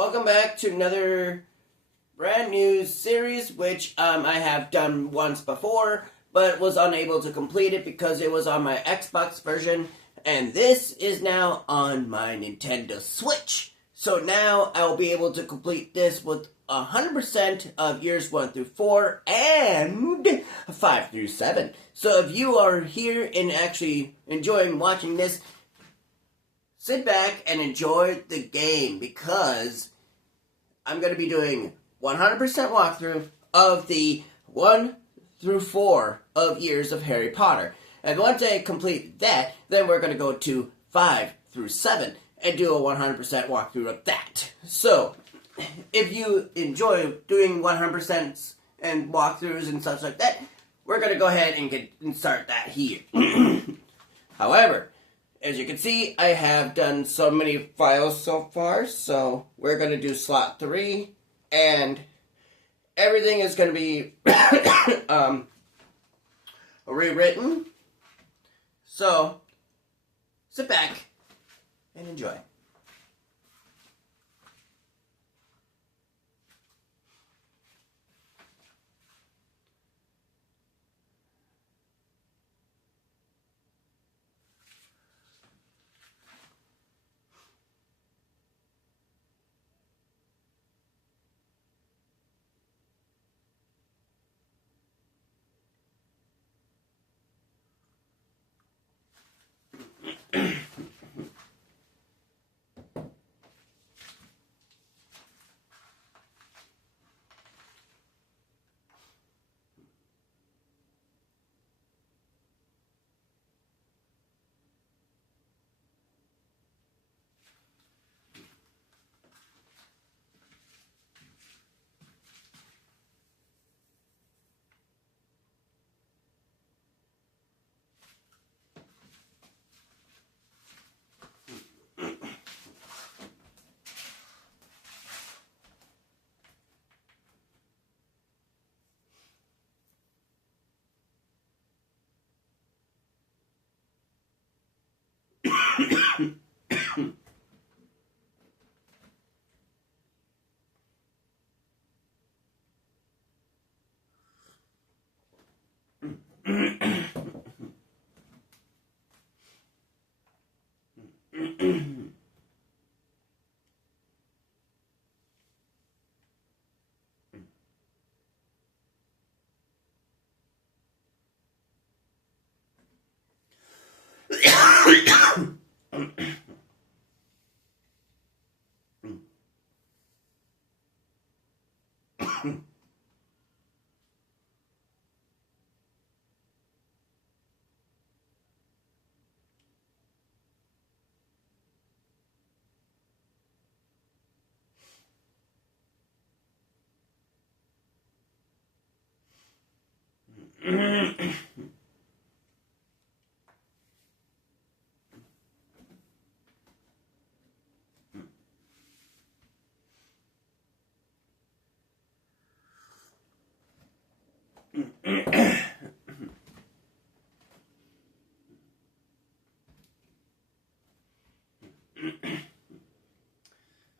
Welcome back to another brand new series, which I have done once before, but was unable to complete it because it was on my Xbox version, and this is now on my Nintendo Switch. So now I'll be able to complete this with 100% of years 1 through 4 and 5 through 7. So if you are here and actually enjoying watching this, sit back and enjoy the game because I'm going to be doing 100% walkthrough of the 1 through 4 of years of Harry Potter. And once I complete that, then we're going to go to 5 through 7 and do a 100% walkthrough of that. So, if you enjoy doing 100% and walkthroughs and such like that, we're going to go ahead and start that here. However, as you can see, I have done so many files so far, so we're going to do slot 3, and everything is going to be rewritten. So, sit back and enjoy.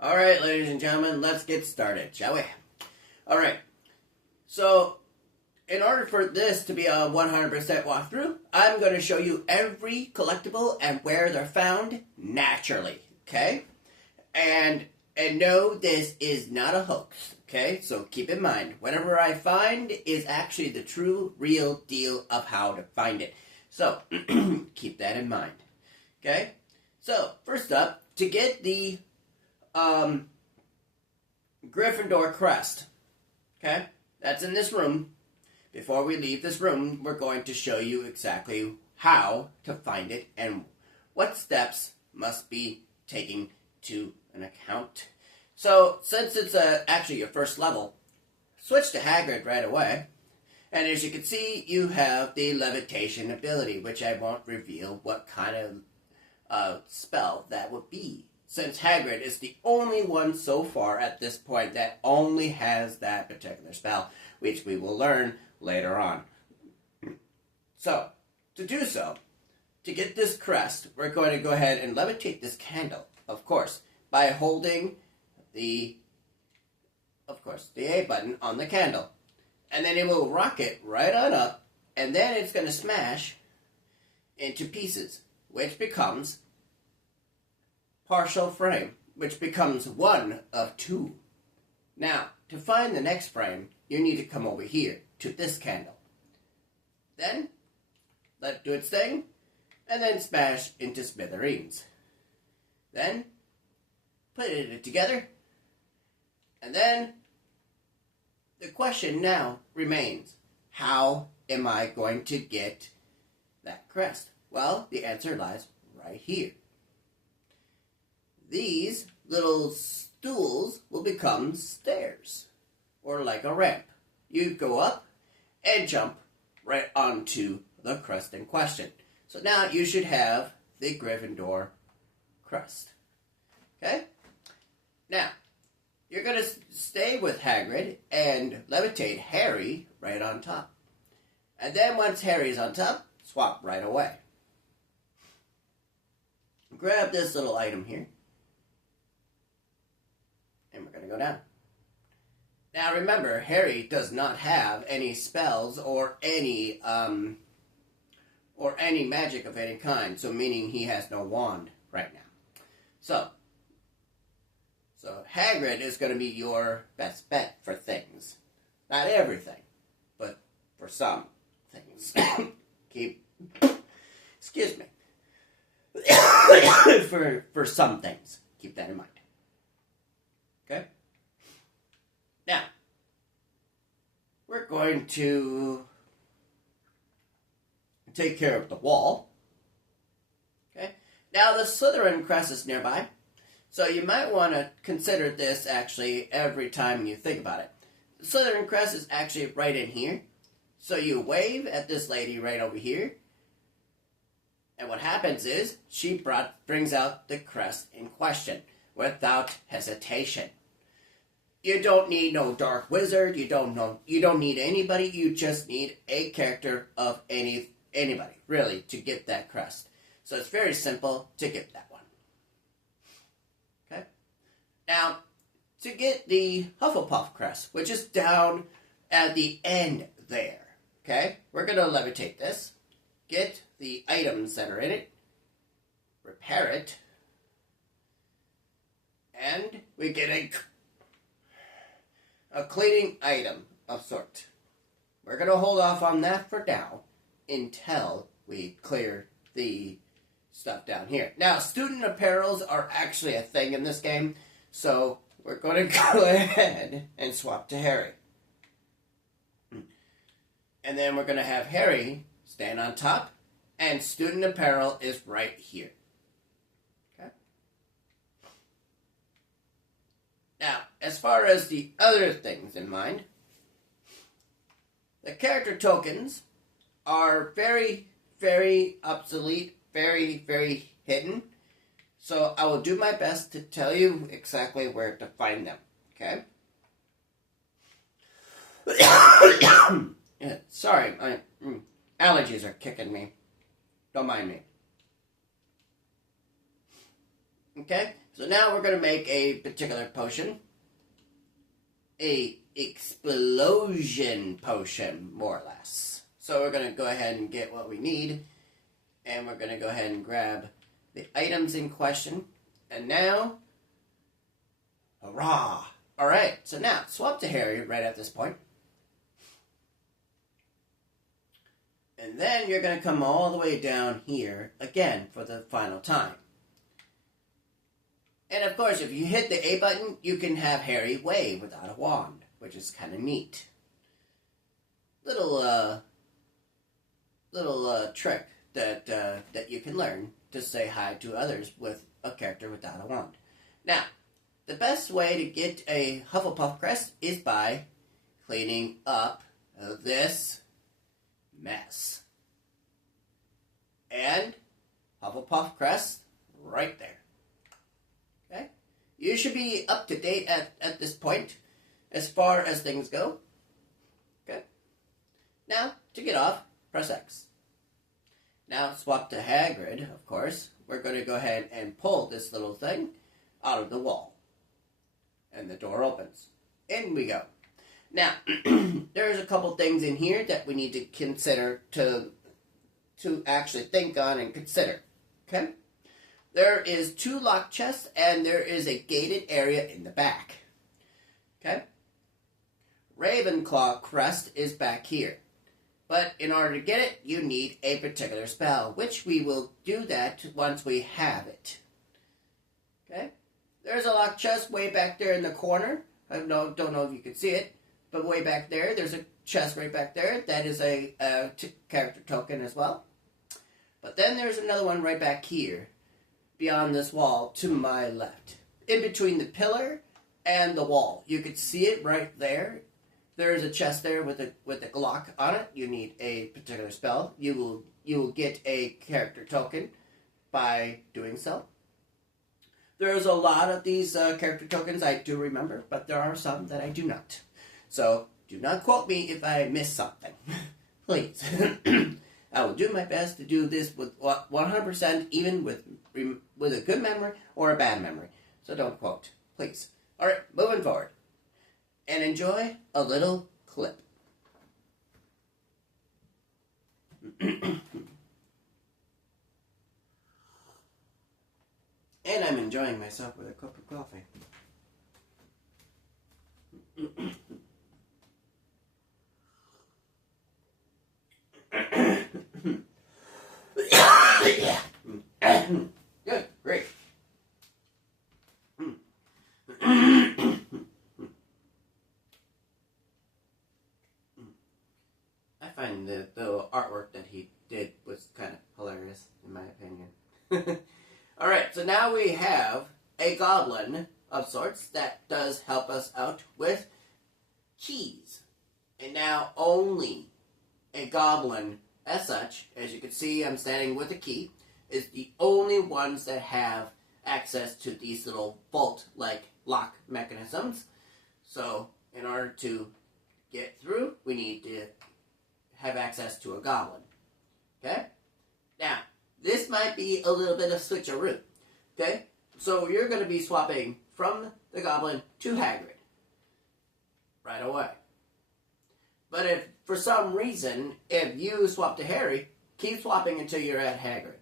Alright, ladies and gentlemen, let's get started, shall we? Alright, so in order for this to be a 100% walkthrough, I'm going to show you every collectible and where they're found naturally, okay? And no, this is not a hoax, okay? So keep in mind, whatever I find is actually the true, real deal of how to find it. So, keep that in mind, okay? So, first up, to get the Gryffindor crest, okay? That's in this room. Before we leave this room, we're going to show you exactly how to find it and what steps must be taken to an account. So, since it's actually your first level, switch to Hagrid right away. And as you can see, you have the levitation ability, which I won't reveal what kind of spell that would be, since Hagrid is the only one so far at this point that only has that particular spell, which we will learn later on. So, to do so, to get this crest, we're going to go ahead and levitate this candle, of course, by holding of course, the A button on the candle. And then it will rocket right on up, and then it's going to smash into pieces, which becomes partial frame, which becomes one of two. Now, to find the next frame, you need to come over here to this candle. Then, let it do its thing, and then smash into smithereens. Then, put it together, and then the question now remains, how am I going to get that crest? Well, the answer lies right here. These little stools will become stairs, or like a ramp. You go up and jump right onto the crest in question. So now you should have the Gryffindor crest. Okay? Now, you're going to stay with Hagrid and levitate Harry right on top. And then once Harry's on top, swap right away. Grab this little item here. And we're going to go down. Now remember, Harry does not have any spells or any magic of any kind, so meaning he has no wand right now. So Hagrid is going to be your best bet for things. Not everything, but for some things. Excuse me. for some things. Keep that in mind. Okay? Now, we're going to take care of the wall. Okay? Now, the Slytherin crest is nearby, so you might want to consider this actually every time you think about it. The Slytherin crest is actually right in here, so you wave at this lady right over here, and what happens is she brings out the crest in question without hesitation. You don't need no dark wizard. You don't need anybody. You just need a character of anybody, really, to get that crest. So it's very simple to get that one. Okay? Now, to get the Hufflepuff crest, which is down at the end there, okay? We're going to levitate this, get the items that are in it, repair it, and we get a cleaning item of sort. We're going to hold off on that for now until we clear the stuff down here. Now, student apparels are actually a thing in this game, so we're going to go ahead and swap to Harry. And then we're going to have Harry stand on top, and student apparel is right here. Okay? Now, as far as the other things in mind, the character tokens are very, very obsolete, very, very hidden. So I will do my best to tell you exactly where to find them. Okay? Yeah, sorry, my allergies are kicking me. Don't mind me. Okay? So now we're going to make a particular potion. A explosion potion, more or less. So we're going to go ahead and get what we need. And we're going to go ahead and grab the items in question. And now, hurrah! Alright, so now, swap to Harry right at this point. And then you're going to come all the way down here, again, for the final time. And of course, if you hit the A button, you can have Harry wave without a wand, which is kind of neat. Little trick that you can learn to say hi to others with a character without a wand. Now, the best way to get a Hufflepuff crest is by cleaning up this mess. And Hufflepuff crest right there. Okay? You should be up to date at this point as far as things go. Okay? Now, to get off, press X. Now, swap to Hagrid, of course. We're going to go ahead and pull this little thing out of the wall. and the door opens. In we go. Now, there's a couple things in here that we need to consider to actually think on and consider. Okay? There is 2 locked chests, and there is a gated area in the back. Okay? Ravenclaw crest is back here. But in order to get it, you need a particular spell, which we will do that once we have it. Okay? There's a locked chest way back there in the corner. I don't know if you can see it, but way back there, there's a chest right back there. That is a character token as well. But then there's another one right back here, beyond this wall, to my left. In between the pillar and the wall. You could see it right there. There's a chest there with a Glock on it. You need a particular spell. You will get a character token by doing so. There's a lot of these character tokens I do remember, but there are some that I do not. So do not quote me if I miss something. Please. I will do my best to do this with 100%, even with a good memory or a bad memory. So don't quote, please. All right, moving forward. And enjoy a little clip. And I'm enjoying myself with a cup of coffee. Good, great. I find that the artwork that he did was kind of hilarious, in my opinion. Alright, so now we have a goblin of sorts that does help us out with keys. And now only a goblin, as such, as you can see I'm standing with a key, is the only ones that have access to these little vault-like lock mechanisms. So, in order to get through, we need to have access to a goblin. Okay? Now, this might be a little bit of switcheroo. Okay? So, you're going to be swapping from the goblin to Hagrid right away. But if, for some reason, if you swap to Harry, keep swapping until you're at Hagrid.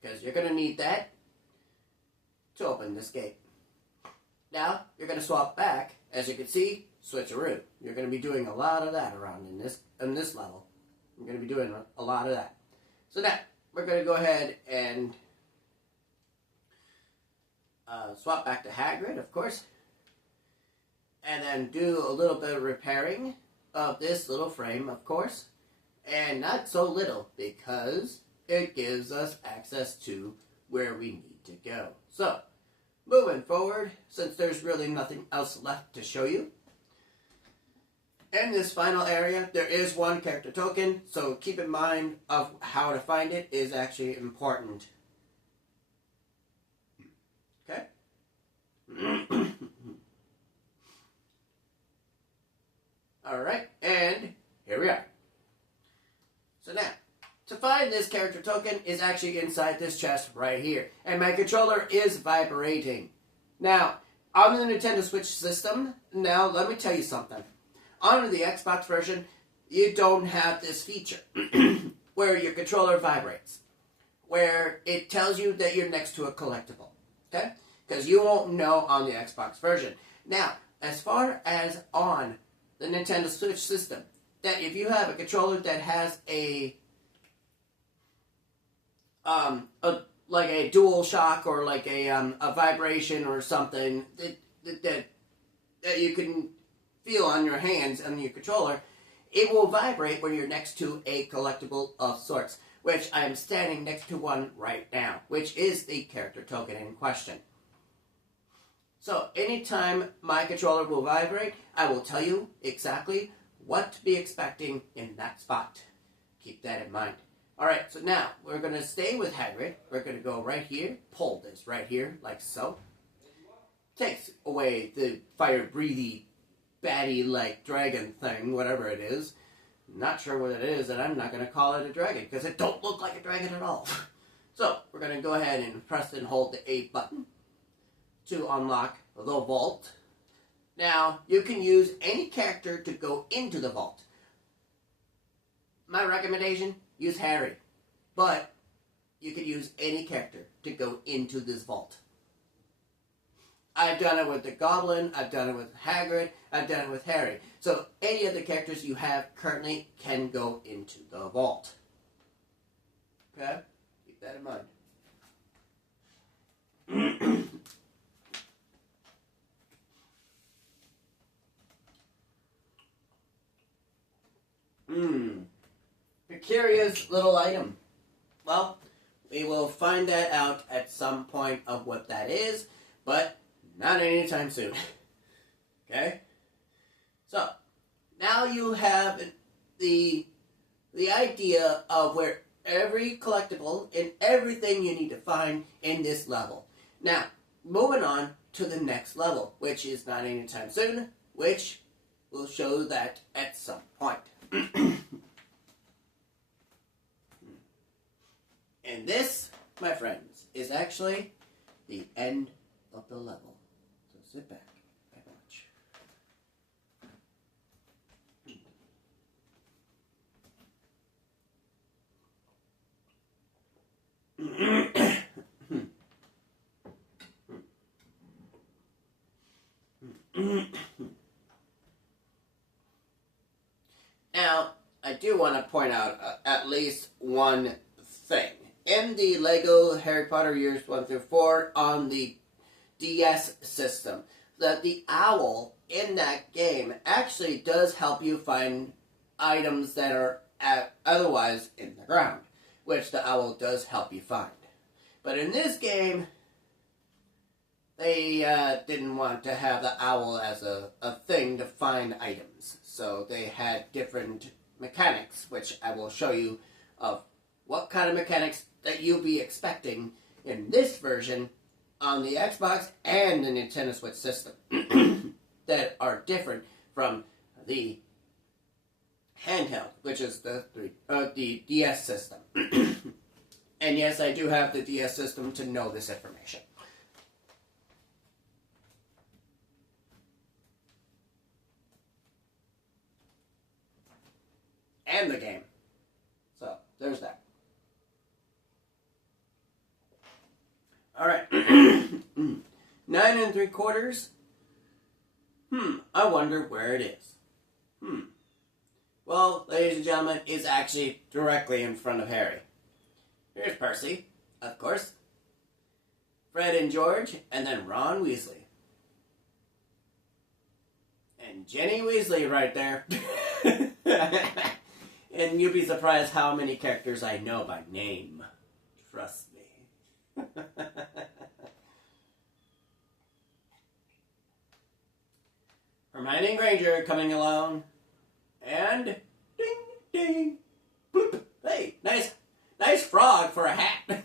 Because you're going to need that to open this gate. Now, you're going to swap back. As you can see, switcheroo. You're going to be doing a lot of that around in this level. You're going to be doing a lot of that. So now, we're going to go ahead and swap back to Hagrid, of course. And then do a little bit of repairing of this little frame, of course. And not so little, because it gives us access to where we need to go. So, moving forward, since there's really nothing else left to show you, in this final area, there is one character token, so keep in mind of how to find it is actually important. Okay? Alright, and here we are. So now, to find this character token is actually inside this chest right here. And my controller is vibrating. Now, on the Nintendo Switch system, now let me tell you something. On the Xbox version, you don't have this feature where your controller vibrates. Where it tells you that you're next to a collectible. Okay? Because you won't know on the Xbox version. Now, as far as on the Nintendo Switch system, that if you have a controller that has like a dual shock or like a vibration or something that you can feel on your hands and your controller, it will vibrate when you're next to a collectible of sorts, which I am standing next to one right now, which is the character token in question. So anytime my controller will vibrate, I will tell you exactly what to be expecting in that spot. Keep that in mind. Alright, so now we're going to stay with Hagrid. We're going to go right here, pull this right here, like so. Takes away the fire-breathy, baddie-like dragon thing, whatever it is. Not sure what it is, and I'm not going to call it a dragon, because it don't look like a dragon at all. So, we're going to go ahead and press and hold the A button to unlock the vault. Now, you can use any character to go into the vault. My recommendation, use Harry. But you can use any character to go into this vault. I've done it with the Goblin, I've done it with Hagrid, I've done it with Harry. So any of the characters you have currently can go into the vault. Okay? Keep that in mind. Precarious little item. Well, we will find that out at some point of what that is, but not anytime soon. Okay? So, now you have the idea of where every collectible and everything you need to find in this level. Now, moving on to the next level, which is not anytime soon, which will show that at some point. And this, my friends, is actually the end of the level. So sit back and watch. Now, I do want to point out at least one thing. In the LEGO Harry Potter Years 1 through 4 on the DS system, that the owl in that game actually does help you find items that are otherwise in the ground, which the owl does help you find. But in this game, they didn't want to have the owl as a thing to find items, so they had different mechanics, which I will show you of what kind of mechanics that you'll be expecting in this version on the Xbox and the Nintendo Switch system that are different from the handheld, which is the DS system. And yes, I do have the DS system to know this information. And the game. So, there's that. Alright. 9 3/4. I wonder where it is. Well, ladies and gentlemen, it's actually directly in front of Harry. Here's Percy, of course. Fred and George, and then Ron Weasley. And Ginny Weasley right there. And you'll be surprised how many characters I know by name. Trust me. Hermione Granger coming along. And ding, ding, boop. Hey, nice frog for a hat.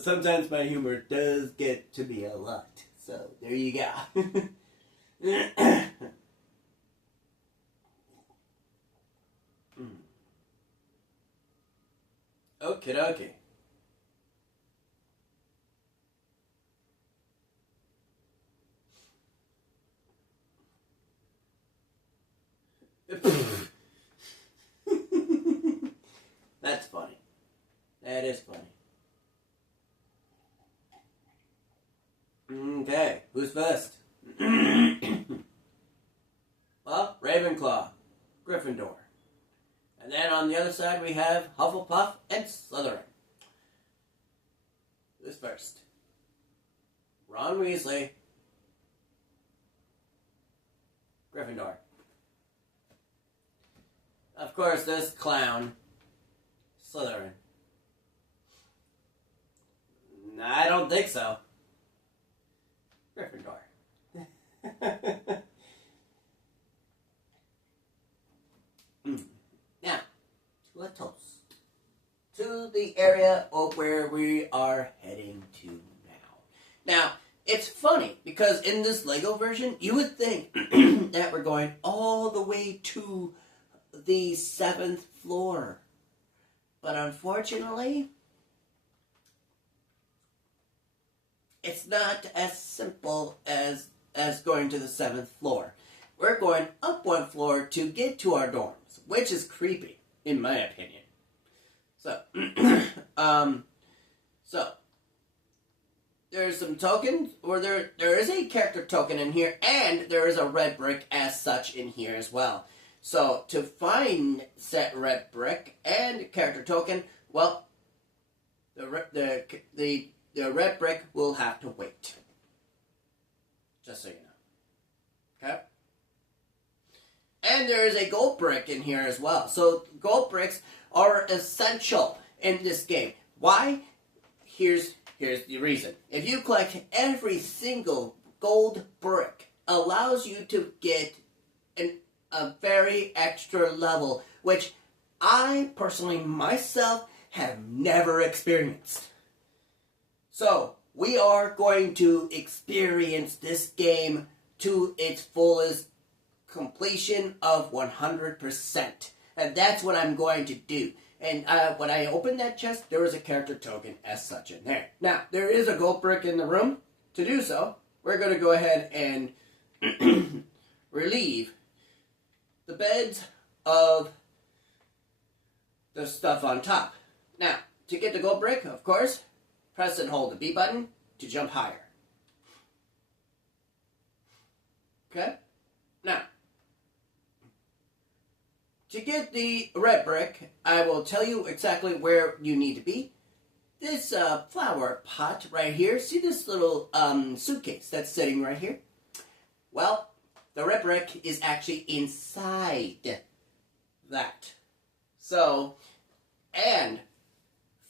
Sometimes my humor does get to be a lot. So, there you go. Okie dokie. That's funny. That is funny. Okay, who's first? Well, Ravenclaw, Gryffindor. And then on the other side we have Hufflepuff and Slytherin. Who's first? Ron Weasley, Gryffindor. Of course, this clown, Slytherin. I don't think so. Gryffindor. Now, to a toast. To the area of where we are heading to now. Now, it's funny, because in this LEGO version, you would think that we're going all the way to the 7th floor. But unfortunately, it's not as simple as going to the 7th floor. We're going up one floor to get to our dorms, which is creepy, in my opinion. So, so there's some tokens, or there is a character token in here, and there is a red brick as such in here as well. So to find said red brick and character token, well, the red brick will have to wait. Just so you know. Okay? And there is a gold brick in here as well. So gold bricks are essential in this game. Why? Here's the reason. If you collect every single gold brick, allows you to get a very extra level, which I personally myself have never experienced. So we are going to experience this game to its fullest completion of 100%. And that's what I'm going to do. And when I opened that chest, there was a character token as such in there. Now, there is a gold brick in the room. To do so, we're going to go ahead and relieve the beds of the stuff on top. Now, to get the gold brick, of course, press and hold the B button to jump higher. Okay? Now, to get the red brick, I will tell you exactly where you need to be. This flower pot right here, see this little suitcase that's sitting right here? Well, the red brick is actually inside that. So, and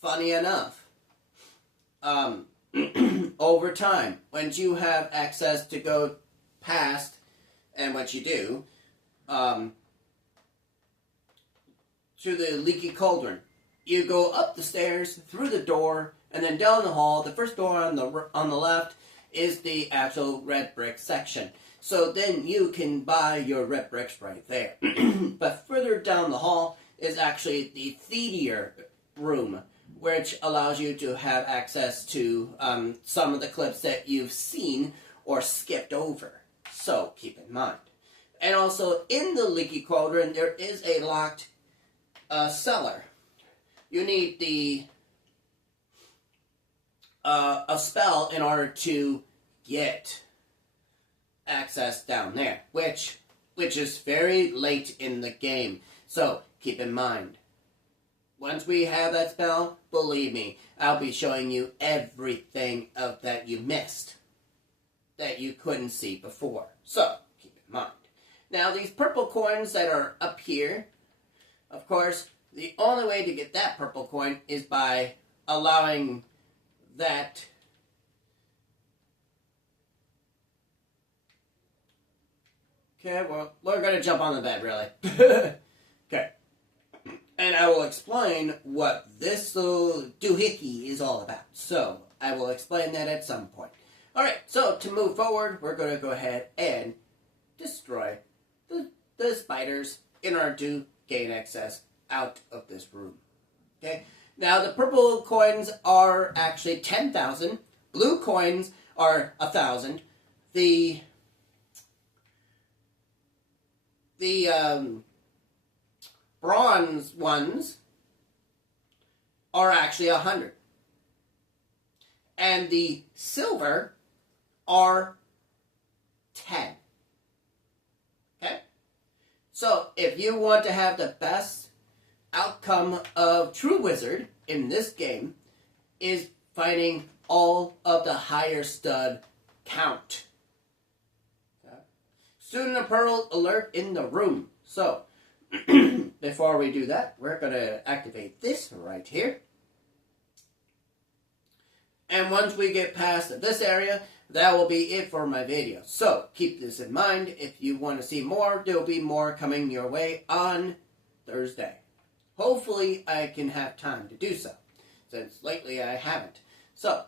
funny enough, over time, once you have access to go past, and what you do, to the leaky cauldron, you go up the stairs, through the door, and then down the hall. The first door on the left is the actual red brick section. So then you can buy your red bricks right there. But further down the hall is actually the theater room, which allows you to have access to some of the clips that you've seen or skipped over. So keep in mind. And also in the leaky cauldron, there is a locked cellar. You need a spell in order to get access down there, which is very late in the game. So keep in mind, once we have that spell, believe me, I'll be showing you everything of that you missed, that you couldn't see before. So keep in mind. Now these purple coins that are up here, of course, the only way to get that purple coin is by allowing that okay, well, we're going to jump on the bed, really. Okay. And I will explain what this little doohickey is all about. So, I will explain that at some point. Alright, so to move forward, we're going to go ahead and destroy the spiders in order to gain access out of this room. Okay? Now, the purple coins are actually 10,000. Blue coins are 1,000. The bronze ones are actually 100. And the silver are 10. Okay? So, if you want to have the best outcome of True Wizard in this game, is finding all of the higher stud count. Okay? Student of Pearl alert in the room. So, before we do that, we're going to activate this right here. And once we get past this area, that will be it for my video. So, keep this in mind. If you want to see more, there will be more coming your way on Thursday. Hopefully, I can have time to do so, since lately I haven't. So,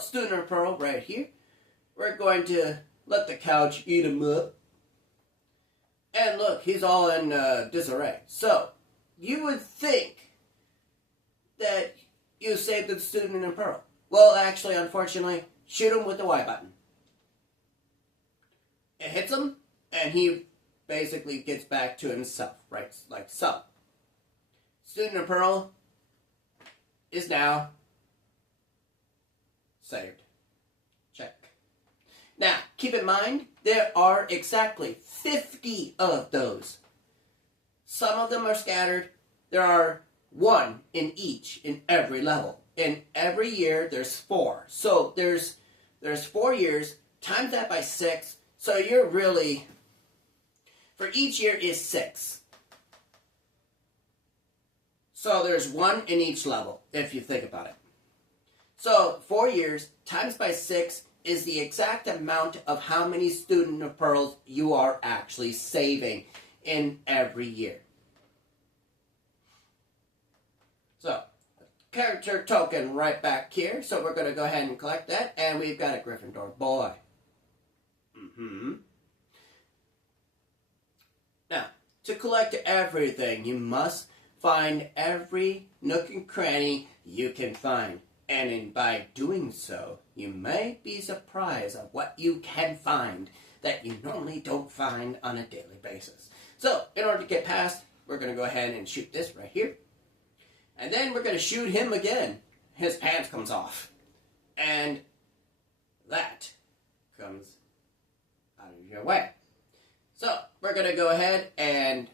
Student of Pearl right here. We're going to let the couch eat him up. And look, he's all in disarray. So, you would think that you saved the Student of Pearl. well, actually, unfortunately, shoot him with the Y button. It hits him, and he basically gets back to himself, right? Like so. Student of Pearl is now saved. Check. Now, keep in mind, there are exactly 50 of those. Some of them are scattered. There are one in each, in every level. In every year, there's 4. So there's 4 years, times that by 6. So you're really, for each year is 6. So there's 1 in each level, if you think about it. So 4 years times by 6 is the exact amount of how many Student of Pearls you are actually saving in every year. So, character token right back here. So we're going to go ahead and collect that. And we've got a Gryffindor boy. Now, to collect everything, you must find every nook and cranny you can find. And by doing so, you may be surprised at what you can find that you normally don't find on a daily basis. So, in order to get past, we're going to go ahead and shoot this right here. And then we're going to shoot him again. His pants comes off. And that comes out of your way. So, we're going to go ahead and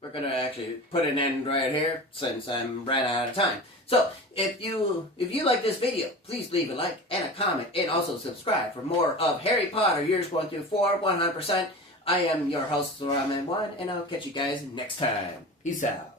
we're going to actually put an end right here since I'm right out of time. So, if you like this video, please leave a like and a comment and also subscribe for more of Harry Potter years 1 through 4, 100%. I am your host, Ramen1, and I'll catch you guys next time. Peace out.